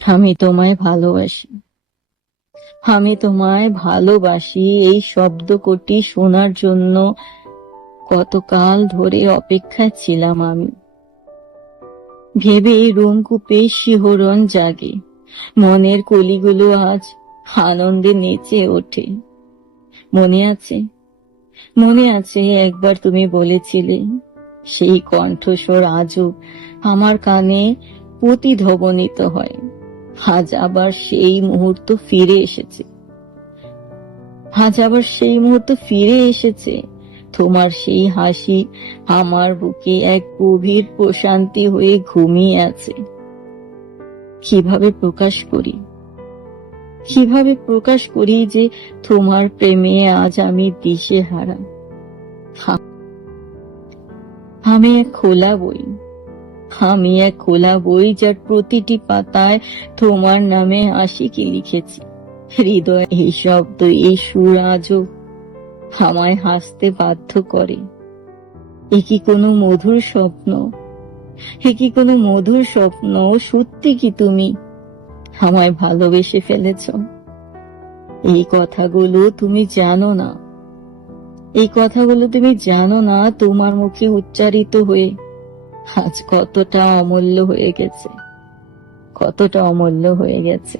আমি তোমায় ভালোবাসি, আমি তোমায় ভালোবাসি, এই শব্দ কোটি শোনার জন্য কতকাল ধরে অপেক্ষায় ছিলাম আমি। ভেবেই রোমকূপে শিহরণ জাগে, মনের কলিগুলো আজ আনন্দে নেচে ওঠে। মনে আছে, মনে আছে একবার তুমি বলেছিলে, সেই কণ্ঠস্বর আজও আমার কানে প্রতিধ্বনিত হয়। আজ আবার সেই মুহূর্ত ফিরে এসেছে, আজ আবার সেই মুহূর্ত ফিরে এসেছে। তোমার সেই হাসি আমার বুকে এক গভীর প্রশান্তি হয়ে ঘুমিয়ে আছে। কিভাবে প্রকাশ করি, কিভাবে প্রকাশ করি যে তোমার প্রেমে আজ আমি দিশেহারা। আমি এক খোলা বই, আমি এক খোলা বই যার প্রতিটি পাতায় তোমার নামে আশিকি লিখেছি। হৃদয় এই শব্দ, এই সুর আজও আমায় হাসতে বাধ্য করে। এ কি কোনো মধুর স্বপ্ন, এ কি কোনো মধুর স্বপ্ন? সত্যি কি তুমি আমায় ভালোবেসে ফেলেছ? এই কথাগুলো তুমি জানো না, এই কথাগুলো তুমি জানো না, তোমার মুখে উচ্চারিত হয়ে আজ কতটা অমূল্য হয়ে গেছে, কতটা অমূল্য হয়ে গেছে।